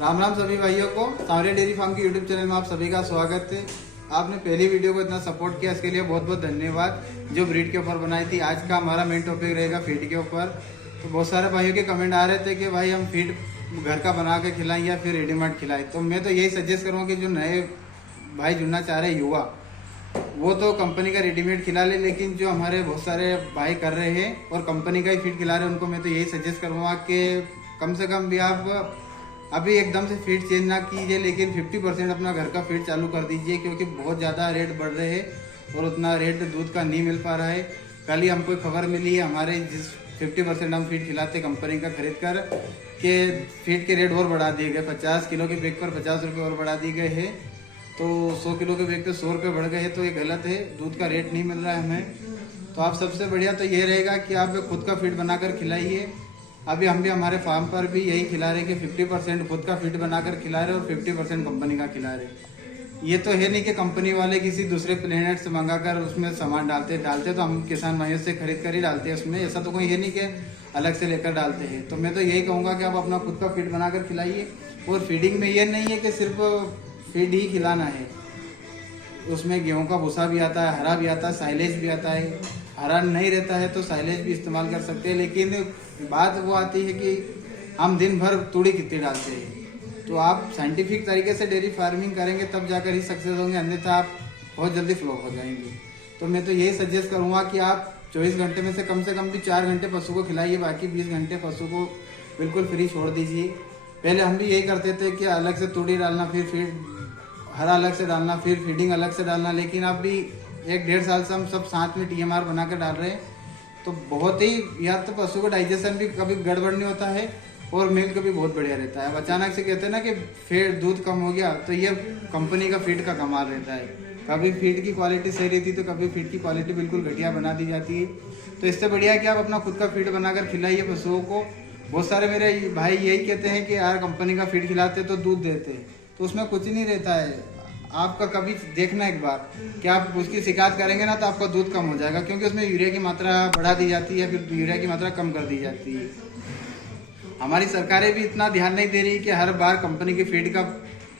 राम राम सभी भाइयों को। सांवरिया डेयरी फार्म की यूट्यूब चैनल में आप सभी का स्वागत है। आपने पहली वीडियो को इतना सपोर्ट किया, इसके लिए बहुत बहुत धन्यवाद। जो ब्रीड के ऊपर बनाई थी, आज का हमारा मेन टॉपिक रहेगा फीड के ऊपर। तो बहुत सारे भाइयों के कमेंट आ रहे थे कि भाई हम फीड घर का बना के खिलाएं या फिर रेडीमेड खिलाएं। तो मैं तो यही सजेस्ट करूँगा कि जो नए भाई जुड़ना चाह रहे युवा, वो तो कंपनी का रेडीमेड खिला ले, लेकिन जो हमारे बहुत सारे भाई कर रहे हैं और कंपनी का ही फीड खिला रहे हैं, उनको मैं तो यही सजेस्ट करूँगा कि कम से कम भी आप अभी एकदम से फीड चेंज ना कीजिए, लेकिन 50% अपना घर का फीड चालू कर दीजिए, क्योंकि बहुत ज़्यादा रेट बढ़ रहे हैं और उतना रेट दूध का नहीं मिल पा रहा है। कल ही हमको खबर मिली है, हमारे जिस 50% हम फीड खिलाते कंपनी का खरीद कर के फीड के रेट और बढ़ा दिए गए। 50 किलो के बैग पर 50 रुपये और बढ़ा दिए गए हैं। तो 100 किलो के बैग पे 100 रुपये बढ़ गए हैं, तो ये गलत है। दूध का रेट नहीं मिल रहा है हमें। तो आप सबसे बढ़िया तो ये रहेगा कि आप खुद का फीड बनाकर खिलाइए। अभी हम भी हमारे फार्म पर भी यही खिला रहे कि 50% खुद का फीड बनाकर खिला रहे और 50% कंपनी का खिला रहे। ये तो है नहीं कि कंपनी वाले किसी दूसरे प्लेनेट से मंगाकर उसमें सामान डालते तो हम किसान भाइयों से खरीद कर ही डालते हैं उसमें। ऐसा तो कोई है नहीं कि अलग से लेकर डालते हैं। तो मैं तो यही कहूँगा कि आप अपना खुद का फीड बनाकर खिलाइए। और फीडिंग में ये नहीं है कि सिर्फ फीड ही खिलाना है, उसमें गेहूं का भूसा भी आता है, हरा भी आता है, साइलेज भी आता है। हरा नहीं रहता है तो साइलेज भी इस्तेमाल कर सकते हैं। लेकिन बात वो आती है कि हम दिन भर तूड़ी कितनी डालते हैं। तो आप साइंटिफिक तरीके से डेयरी फार्मिंग करेंगे तब जाकर ही सक्सेस होंगे, अन्यथा आप बहुत जल्दी फ्लॉप हो जाएंगे। तो मैं तो यही सजेस्ट करूँगा कि आप 24 घंटे में से कम भी 4 घंटे पशु को खिलाइए, बाकी 20 घंटे पशु को बिल्कुल फ्री छोड़ दीजिए। पहले हम भी यही करते थे कि अलग से तूड़ी डालना, फिर फीड हरा अलग से डालना, फिर फीडिंग अलग से डालना। लेकिन अब भी 1-1.5 साल से हम सब साथ में TMR बना कर डाल रहे हैं। तो बहुत ही, या तो पशु का डाइजेशन भी कभी गड़बड़ नहीं होता है और मिल्क भी बहुत बढ़िया रहता है। अब अचानक से कहते हैं ना कि फीड दूध कम हो गया, तो ये कंपनी का फीड का कमाल रहता है। कभी फीड की क्वालिटी सही रहती तो कभी फीड की क्वालिटी बिल्कुल घटिया बना दी जाती है। तो इससे बढ़िया है कि आप अपना खुद का फीड बनाकर खिलाइए पशुओं को। बहुत सारे मेरे भाई यही कहते हैं कि यार कंपनी का फीड खिलाते तो दूध देते हैं, तो उसमें कुछ नहीं रहता है। आपका कभी देखना एक बार कि आप उसकी शिकायत करेंगे ना तो आपका दूध कम हो जाएगा, क्योंकि उसमें यूरिया की मात्रा बढ़ा दी जाती है, फिर यूरिया की मात्रा कम कर दी जाती है। हमारी सरकारें भी इतना ध्यान नहीं दे रही कि हर बार कंपनी की फीड का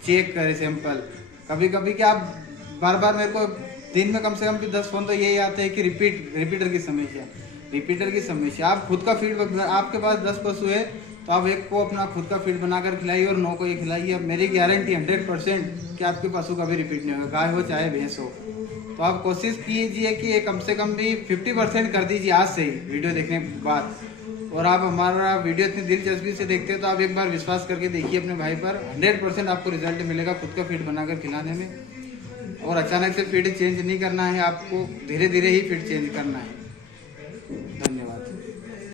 चेक करे सैंपल। कभी कभी कि आप बार मेरे को दिन में कम से कम 10 फोन तो यही आते हैं कि रिपीटर की समस्या। आप खुद का फीड, आपके पास 10 पशु है तो आप एक को अपना खुद का फीड बनाकर खिलाइए और 9 को ये खिलाइए। अब मेरी गारंटी 100% कि आपके पशु कभी रिपीट नहीं होगा, गाय हो चाहे भैंस हो। तो आप कोशिश कीजिए कि ये कम से कम भी 50% कर दीजिए आज से ही वीडियो देखने के बाद। और आप हमारा वीडियो इतनी दिलचस्पी से देखते हैं तो आप एक बार विश्वास करके देखिए अपने भाई पर, 100% आपको रिजल्ट मिलेगा खुद का फीड बनाकर खिलाने में। और अचानक से फीड चेंज नहीं करना है, आपको धीरे धीरे ही फीड चेंज करना है।